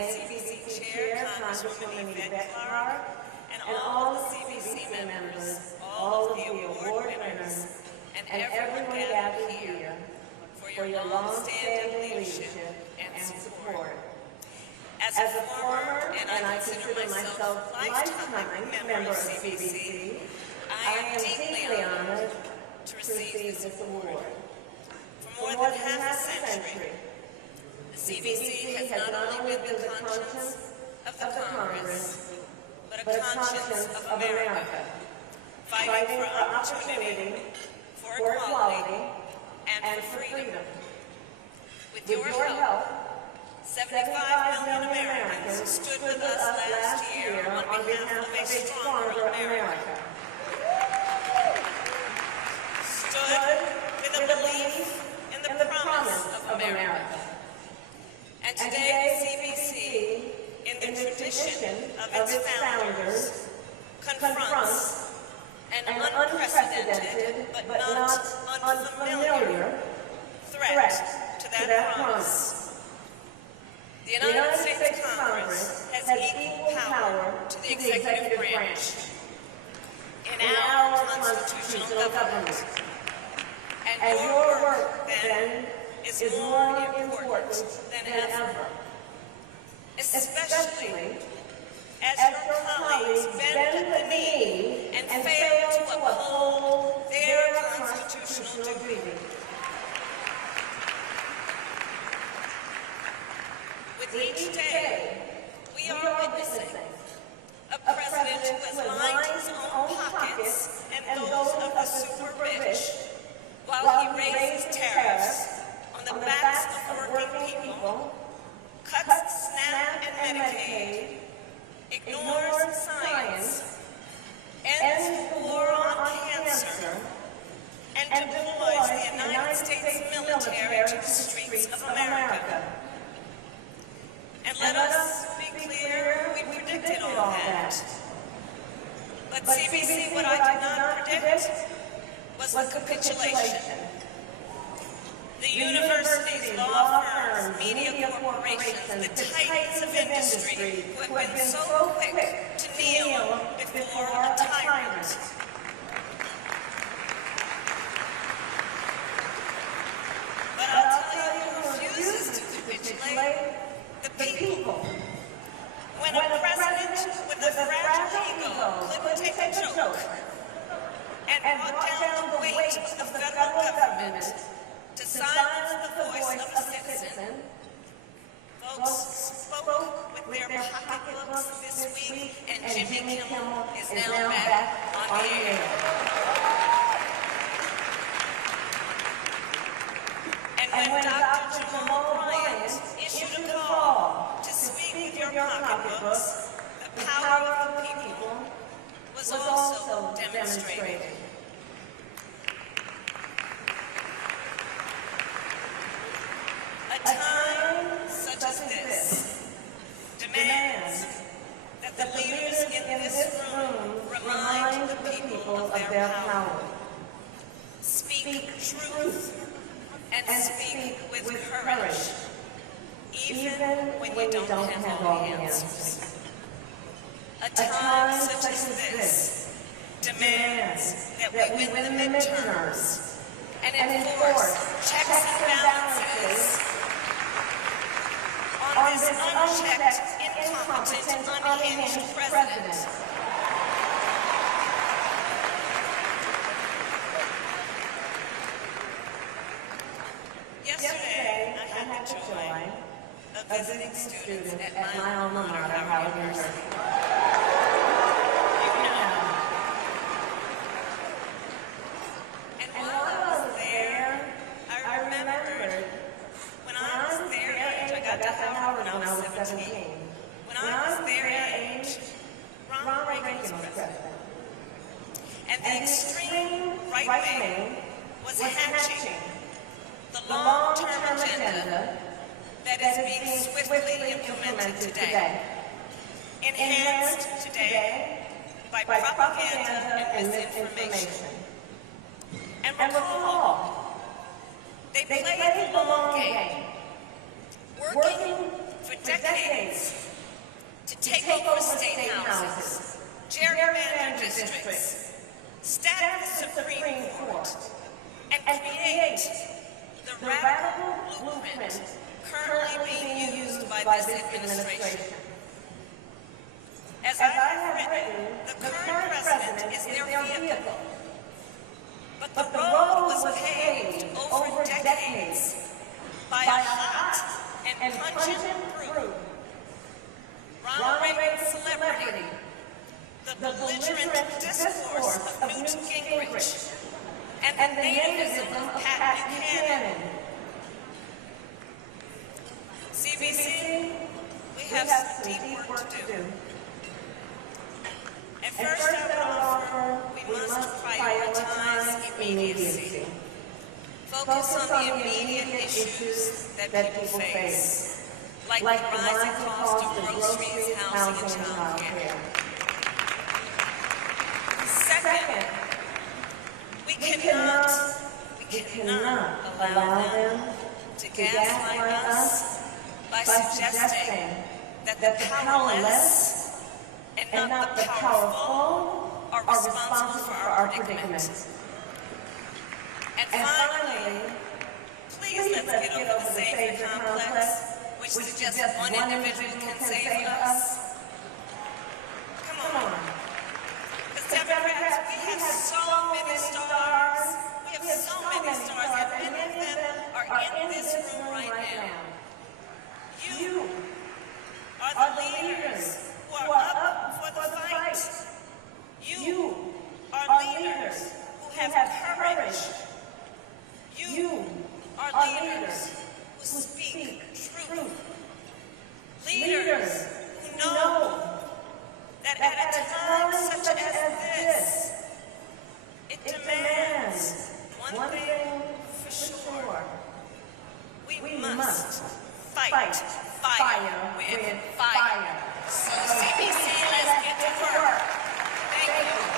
CBC Chair, Congresswoman Yvette Clark, and all the CBC members, all of the award winners, and everyone gathered here for your long-standing leadership and support. As a former, and I consider myself lifetime member of CBC, I am deeply honored to receive this award. For more than half a century, the CBC has not only been the conscience of the Congress, but a conscience of America, fighting for opportunity, for equality, and for freedom. With your help, 75 million Americans stood with us last year on behalf of a stronger America. Stood with a belief in the promise of America. And today, the CBC, in the tradition of its founders, confronts an unprecedented but not unfamiliar threat to that promise. The United States Congress has equal power to the executive branch in our constitutional government. And your work, then, is more important than ever, especially as your colleagues bend the knee and fail to uphold their constitutional duty. With each day, we are witnessing a president who has lined his own pockets and those of the super rich, while he raises tariffs on the backs of working people, cuts SNAP and Medicaid, ignores science, ends the war on cancer, and deploys the United States military to the streets of America. And let us be clear, we predicted all that. But CBC, what I did not predict was the capitulation. The universities, law firms, media corporations, the titans of industry who have been so quick to kneel before a tyrant. But I'll tell you who refuses to capitulate: the people. When a president with a fragile ego couldn't take a joke and brought down the weight of the federal government to silence the voice of a citizen, folks spoke with their pocketbooks this week, and Jimmy Kimmel is now back on the air. And when Dr. Jamal Bryant issued a call to speak with your pocketbooks, the power of the people was also demonstrated. A time such as this demands that the leaders in this room remind the people of their power. Speak truth and speak with courage, even when you don't have all the answers. A time such as this demands that we win the midterms and enforce checks and balances on this unchecked, incompetent, unhinged president. Yesterday, I had the joy of visiting students at my alma mater, Howard University. And while I was there, I remembered when I was their age, I got to Howard when I was 17. When I was their age, Ron Reagan was president. And the extreme right wing was hatching the long-term agenda that is being swiftly implemented today, enhanced today by propaganda and misinformation. And recall, they played the long game, working for decades to take over state houses, gerrymander districts, stack the Supreme Court, and create the radical blueprint currently being used by this administration. As I have written, the current president is their vehicle. But the road was paved over decades by a hot and pungent brew, Ronald celebrity, the belligerent discourse of Newt Gingrich, and the nativism of Pat Buchanan. CBC, we have some deep work to do. And first, I would offer, we must prioritize immediacy. Focus on the immediate issues that people face, like the rising cost of groceries, housing, and child care. Second, we cannot allow them to gaslight us by suggesting that the powerless and not the powerful are responsible for our predicament. And finally, please let's get over the savior complex, which suggests one individual can save us. Come on. Because Democrats, we have so many stars. We have so many stars, and many of them are in this room right now. You are the leaders who are up for the fight. You are leaders who have courage. You are leaders who speak truth. Leaders who know that at a time such as this, it demands one thing for sure. We must fight fire with fire. So CBC, let's get to work. Thank you.